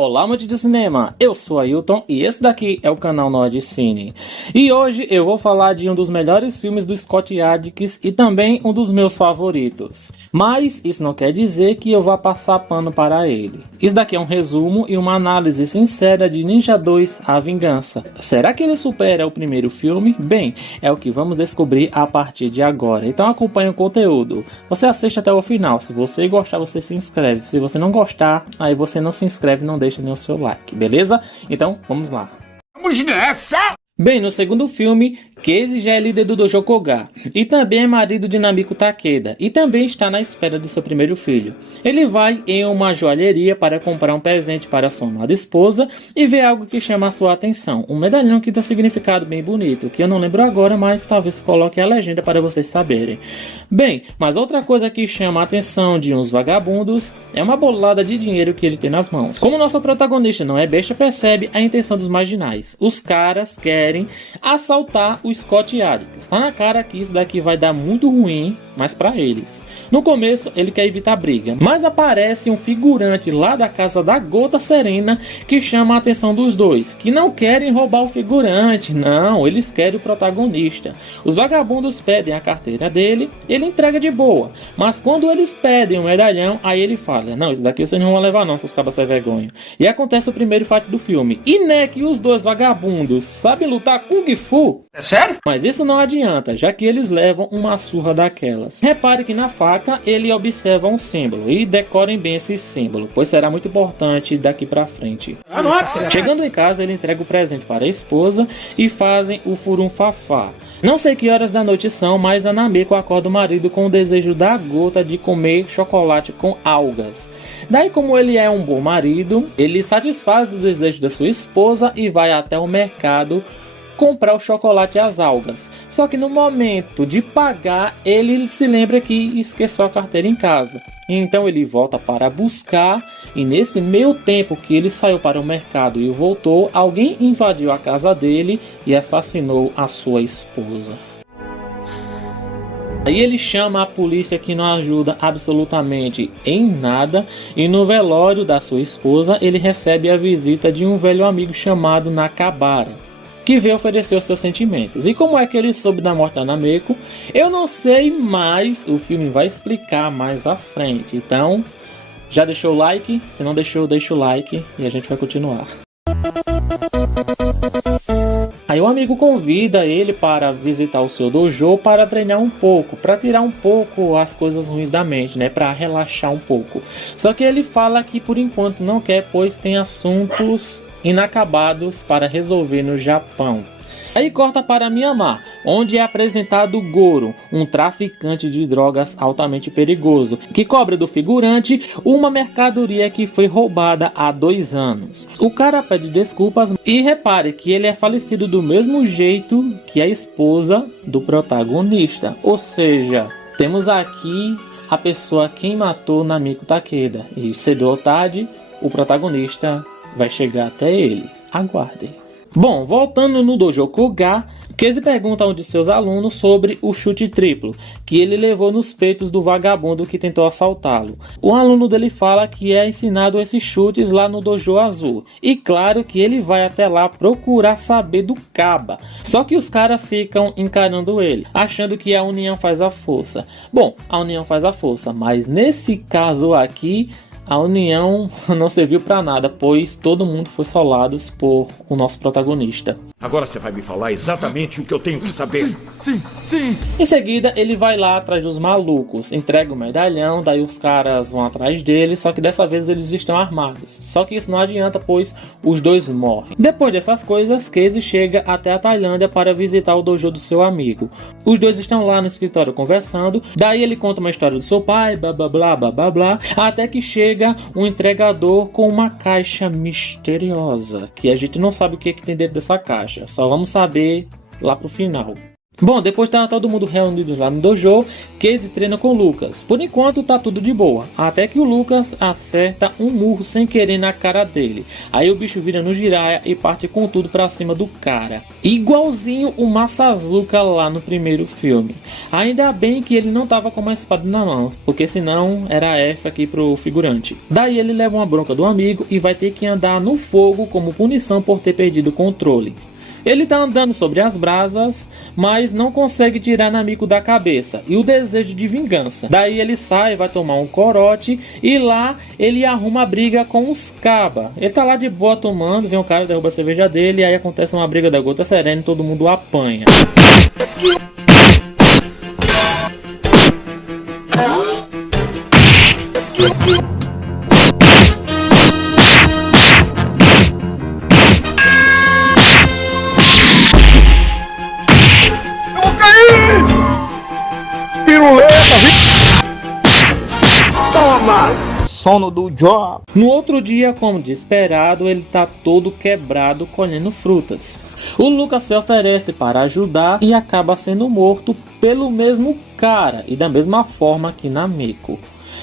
Olá, amante do cinema, eu sou Ailton e esse daqui é o canal Nerd Cine. E hoje eu vou falar de um dos melhores filmes do Scott Adkins e também um dos meus favoritos. Mas isso não quer dizer que eu vá passar pano para ele. Isso daqui é um resumo e uma análise sincera de Ninja 2: A Vingança. Será que ele supera o primeiro filme? Bem, é o que vamos descobrir a partir de agora. Então acompanhe o conteúdo. Você assiste até o final. Se você gostar, você se inscreve. Se você não gostar, aí você não se inscreve, não deixa nem o seu like, beleza? Então, vamos lá. Vamos nessa! Bem, no segundo filme, Casey já é líder do Dojo Koga e também é marido de Namiko Takeda e também está na espera de seu primeiro filho. Ele vai em uma joalheria para comprar um presente para sua amada esposa e vê algo que chama a sua atenção, um medalhão que tem um significado bem bonito, que eu não lembro agora, mas talvez coloque a legenda para vocês saberem. Bem, mas outra coisa que chama a atenção de uns vagabundos é uma bolada de dinheiro que ele tem nas mãos. Como nosso protagonista não é besta, percebe a intenção dos marginais. Os caras querem assaltar o Scott Adkins. Tá na cara que isso daqui vai dar muito ruim, mas pra eles. No começo ele quer evitar briga, mas aparece um figurante lá da casa da Gota Serena que chama a atenção dos dois, que não querem roubar o figurante, não, eles querem o protagonista. Os vagabundos pedem a carteira dele, ele entrega de boa, mas quando eles pedem o medalhão, aí ele fala: não, isso daqui vocês não vão levar não, seus cabas sem vergonha. E acontece o primeiro fight do filme, e que os dois vagabundos sabem lutar Kung Fu. É sério? Mas isso não adianta, já que eles levam uma surra daquelas. Repare que na faca ele observa um símbolo, e decorem bem esse símbolo, pois será muito importante daqui pra frente. Chegando em casa, ele entrega o presente para a esposa e fazem o furunfafá. Não sei que horas da noite são, mas a Namiko acorda o marido com o desejo da Gota de comer chocolate com algas. Daí, como ele é um bom marido, ele satisfaz o desejo da sua esposa e vai até o mercado comprar o chocolate e as algas. Só que no momento de pagar, ele se lembra que esqueceu a carteira em casa. Então ele volta para buscar, e nesse meio tempo que ele saiu para o mercado e voltou, alguém invadiu a casa dele e assassinou a sua esposa. Aí ele chama a polícia, que não ajuda absolutamente em nada, e no velório da sua esposa ele recebe a visita de um velho amigo chamado Nakabara, que veio oferecer os seus sentimentos. E como é que ele soube da morte da Namiko, eu não sei, mas o filme vai explicar mais à frente. Então, já deixou o like? Se não deixou, deixa o like e a gente vai continuar. Aí o amigo convida ele para visitar o seu dojo para treinar um pouco, para tirar um pouco as coisas ruins da mente, né, para relaxar um pouco. Só que ele fala que por enquanto não quer, pois tem assuntos inacabados para resolver no Japão. Aí corta para Myanmar, onde é apresentado Goro, um traficante de drogas altamente perigoso, que cobra do figurante uma mercadoria que foi roubada há 2 anos. O cara pede desculpas e repare que ele é falecido do mesmo jeito que a esposa do protagonista. Ou seja, temos aqui a pessoa quem matou Namiko Takeda, e cedo ou tarde o protagonista vai chegar até ele. Aguardem. Bom, voltando no Dojo Koga, Casey pergunta a um de seus alunos sobre o chute triplo, que ele levou nos peitos do vagabundo que tentou assaltá-lo. O aluno dele fala que é ensinado esses chutes lá no Dojo Azul, e claro que ele vai até lá procurar saber do caba. Só que os caras ficam encarando ele, achando que a união faz a força. Bom, a união faz a força, mas nesse caso aqui, a união não serviu para nada, pois todo mundo foi solados por o nosso protagonista. Agora você vai me falar exatamente o que eu tenho que saber. Sim. Em seguida, ele vai lá atrás dos malucos, entrega o medalhão, daí os caras vão atrás dele, só que dessa vez eles estão armados. Só que isso não adianta, pois os dois morrem. Depois dessas coisas, Casey chega até a Tailândia para visitar o dojo do seu amigo. Os dois estão lá no escritório conversando, daí ele conta uma história do seu pai, blá blá blá blá blá blá, até que chega um entregador com uma caixa misteriosa, que a gente não sabe o que tem dentro dessa caixa, só vamos saber lá pro final. Bom, depois tá todo mundo reunido lá no dojo, Casey treina com o Lucas. Por enquanto tá tudo de boa, até que o Lucas acerta um murro sem querer na cara dele. Aí o bicho vira no Jiraiya e parte com tudo pra cima do cara. Igualzinho o Masazuka lá no primeiro filme. Ainda bem que ele não tava com uma espada na mão, porque senão era F aqui pro figurante. Daí ele leva uma bronca do amigo e vai ter que andar no fogo como punição por ter perdido o controle. Ele tá andando sobre as brasas, mas não consegue tirar Namiko da cabeça e o desejo de vingança. Daí ele sai, vai tomar um corote e lá ele arruma a briga com os Kaba. Ele tá lá de boa tomando, vem um cara, derruba a cerveja dele e aí acontece uma briga da gota serena e todo mundo apanha. Sono do job. No outro dia, como de esperado, ele tá todo quebrado colhendo frutas. O Lucas se oferece para ajudar e acaba sendo morto pelo mesmo cara e da mesma forma que Namiko.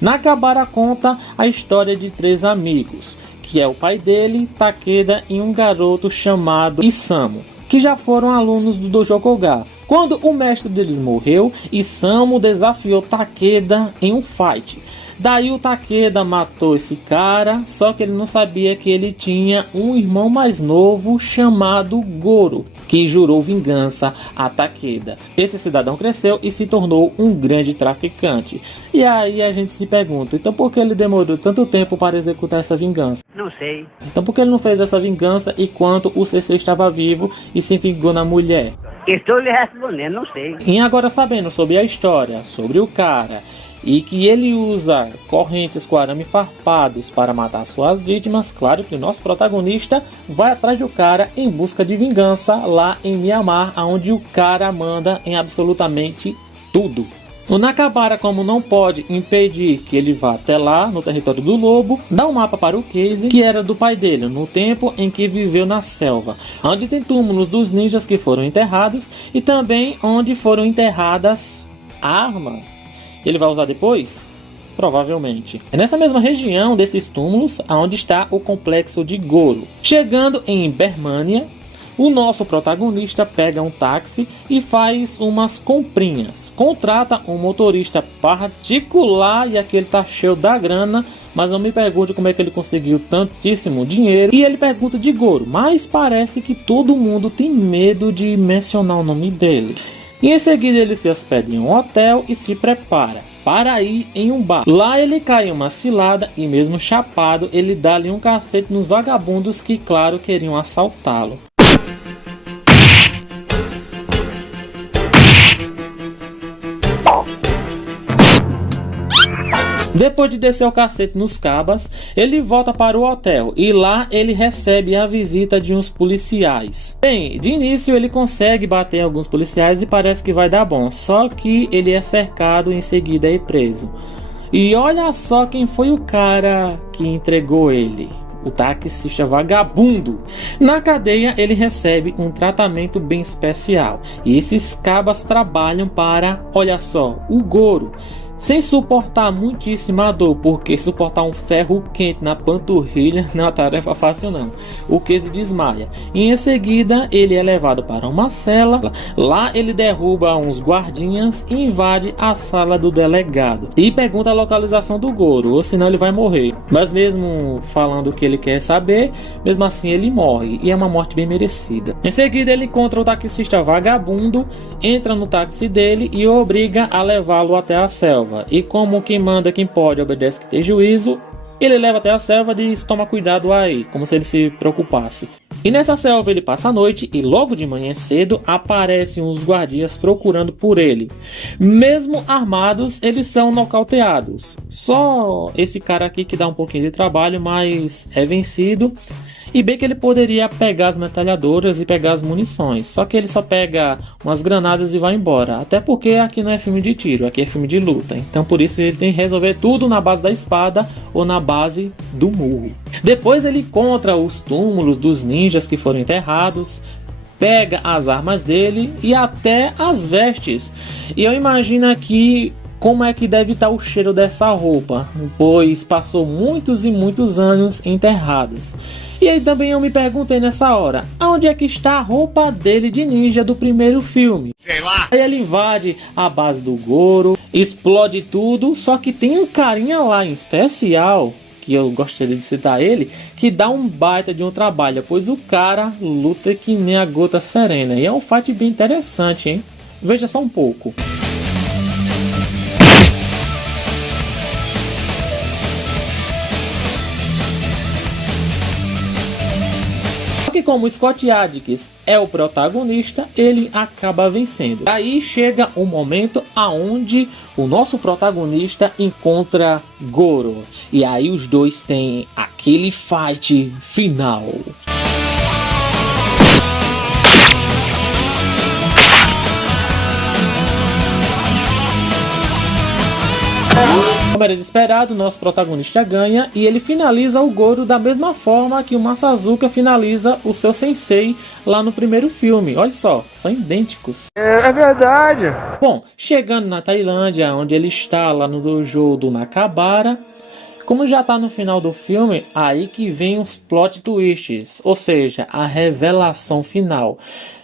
Nakabara conta a história de 3 amigos, que é o pai dele, Takeda e um garoto chamado Isamu, que já foram alunos do Dojo Koga. Quando o mestre deles morreu, Isamu desafiou Takeda em um fight. Daí o Takeda matou esse cara, só que ele não sabia que ele tinha um irmão mais novo chamado Goro, que jurou vingança a Takeda. Esse cidadão cresceu e se tornou um grande traficante. E aí a gente se pergunta, então por que ele demorou tanto tempo para executar essa vingança? Não sei. Então por que ele não fez essa vingança enquanto o CC estava vivo e se vingou na mulher? Estou lhe respondendo, não sei. E agora sabendo sobre a história, sobre o cara, e que ele usa correntes com arame farpados para matar suas vítimas, claro que o nosso protagonista vai atrás do cara em busca de vingança lá em Myanmar, onde o cara manda em absolutamente tudo. O Nakabara, como não pode impedir que ele vá até lá, no território do lobo, dá um mapa para o Casey, que era do pai dele, no tempo em que viveu na selva, onde tem túmulos dos ninjas que foram enterrados e também onde foram enterradas armas. Ele vai usar depois? Provavelmente. É nessa mesma região desses túmulos onde está o complexo de Goro. Chegando em Birmania, o nosso protagonista pega um táxi e faz umas comprinhas. Contrata um motorista particular e aquele tá cheio da grana, mas não me pergunte como é que ele conseguiu tantíssimo dinheiro. E ele pergunta de Goro, mas parece que todo mundo tem medo de mencionar o nome dele. E em seguida ele se hospeda em um hotel e se prepara para ir em um bar. Lá ele cai em uma cilada e mesmo chapado ele dá-lhe um cacete nos vagabundos que claro queriam assaltá-lo. Depois de descer o cacete nos cabas, ele volta para o hotel e lá ele recebe a visita de uns policiais. Bem, de início ele consegue bater em alguns policiais e parece que vai dar bom, só que ele é cercado e em seguida é preso. E olha só quem foi o cara que entregou ele. O taxista vagabundo. Na cadeia ele recebe um tratamento bem especial. E esses cabas trabalham para, olha só, o Goro. Sem suportar muitíssima dor, porque suportar um ferro quente na panturrilha não é uma tarefa fácil não. O Casey desmaia. E em seguida ele é levado para uma cela. Lá ele derruba uns guardinhas e invade a sala do delegado. E pergunta a localização do Goro, ou senão ele vai morrer. Mas mesmo falando o que ele quer saber, mesmo assim ele morre. E é uma morte bem merecida. Em seguida ele encontra o taxista vagabundo, entra no táxi dele e o obriga a levá-lo até a selva. E como quem manda, quem pode, obedece que tem juízo, ele leva até a selva e diz, toma cuidado aí, como se ele se preocupasse. E nessa selva ele passa a noite e logo de manhã cedo aparecem uns guardias procurando por ele. Mesmo armados, eles são nocauteados. Só esse cara aqui que dá um pouquinho de trabalho, mas é vencido. E bem que ele poderia pegar as metralhadoras e pegar as munições. Só que ele só pega umas granadas e vai embora. Até porque aqui não é filme de tiro, aqui é filme de luta. Então por isso ele tem que resolver tudo na base da espada ou na base do murro. Depois ele encontra os túmulos dos ninjas que foram enterrados. pega as armas dele e até as vestes. E eu imagino aqui como é que deve estar o cheiro dessa roupa, pois passou muitos e muitos anos enterrados. E aí também eu me perguntei nessa hora, onde é que está a roupa dele de ninja do primeiro filme? Sei lá. Aí ele invade a base do Goro, explode tudo, só que tem um carinha lá em especial, que eu gostaria de citar ele, que dá um baita de um trabalho, pois o cara luta que nem a gota serena. E é um fight bem interessante, hein? Veja só um pouco. Que como Scott Adkins é o protagonista, ele acaba vencendo. Aí chega um momento aonde o nosso protagonista encontra Goro. E aí os dois têm aquele fight final. Como era de esperado, nosso protagonista ganha e ele finaliza o Goro da mesma forma que o Masazuka finaliza o seu sensei lá no primeiro filme. Olha só, são idênticos. É verdade. Bom, chegando na Tailândia, onde ele está lá no dojo do Nakabara, como já está no final do filme, aí que vem os plot twists, ou seja, a revelação final.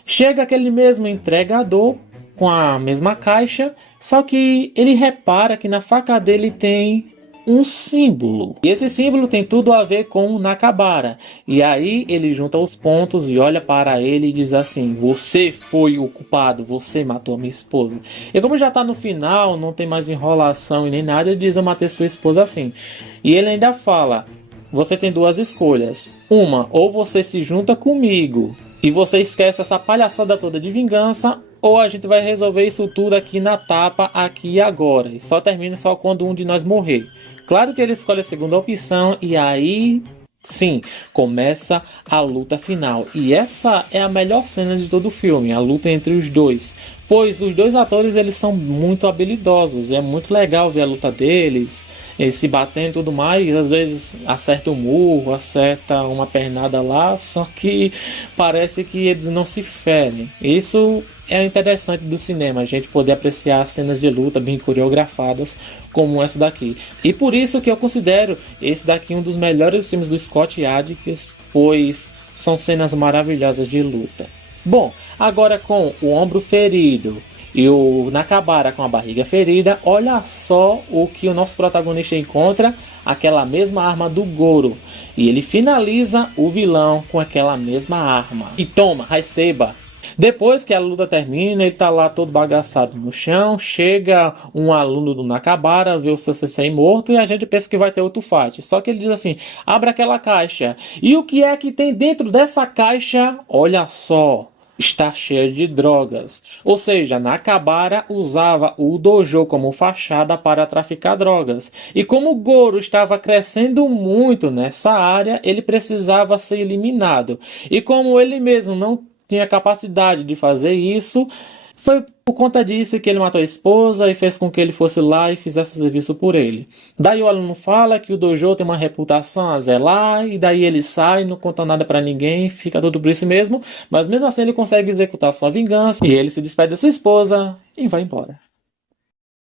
Chega aquele mesmo entregador com a mesma caixa, só que ele repara que na faca dele tem um símbolo. E esse símbolo tem tudo a ver com o Nakabara. E aí ele junta os pontos e olha para ele e diz assim: você foi o culpado, você matou a minha esposa. E como já está no final, não tem mais enrolação e nem nada, ele diz: eu matei sua esposa assim. E ele ainda fala: você tem duas escolhas. Uma, ou você se junta comigo e você esquece essa palhaçada toda de vingança, ou a gente vai resolver isso tudo aqui na tapa, aqui e agora. E só termina só quando um de nós morrer. Claro que ele escolhe a segunda opção e aí, sim, começa a luta final. E essa é a melhor cena de todo o filme, a luta entre os dois. Pois os dois atores, eles são muito habilidosos. É muito legal ver a luta deles, eles se batendo e tudo mais. Às vezes acerta um murro, acerta uma pernada lá, só que parece que eles não se ferem. Isso é interessante do cinema, a gente poder apreciar cenas de luta bem coreografadas como essa daqui. E por isso que eu considero esse daqui um dos melhores filmes do Scott Adkins, pois são cenas maravilhosas de luta. Bom, agora com o ombro ferido e o Nakabara com a barriga ferida, olha só o que o nosso protagonista encontra, aquela mesma arma do Goro. E ele finaliza o vilão com aquela mesma arma. E toma, receba! Depois que a luta termina, ele tá lá todo bagaçado no chão, chega um aluno do Nakabara, vê o seu sensei morto e a gente pensa que vai ter outro fight. Só que ele diz assim: abre aquela caixa. E o que é que tem dentro dessa caixa? Olha só, está cheio de drogas. Ou seja, Nakabara usava o dojo como fachada para traficar drogas. E como o Goro estava crescendo muito nessa área, ele precisava ser eliminado. E como ele mesmo não tinha capacidade de fazer isso, foi por conta disso que ele matou a esposa e fez com que ele fosse lá e fizesse o serviço por ele. Daí o aluno fala que o dojo tem uma reputação a zelar, e daí ele sai, não conta nada pra ninguém, fica tudo por isso mesmo, mas mesmo assim ele consegue executar sua vingança, e ele se despede da sua esposa e vai embora.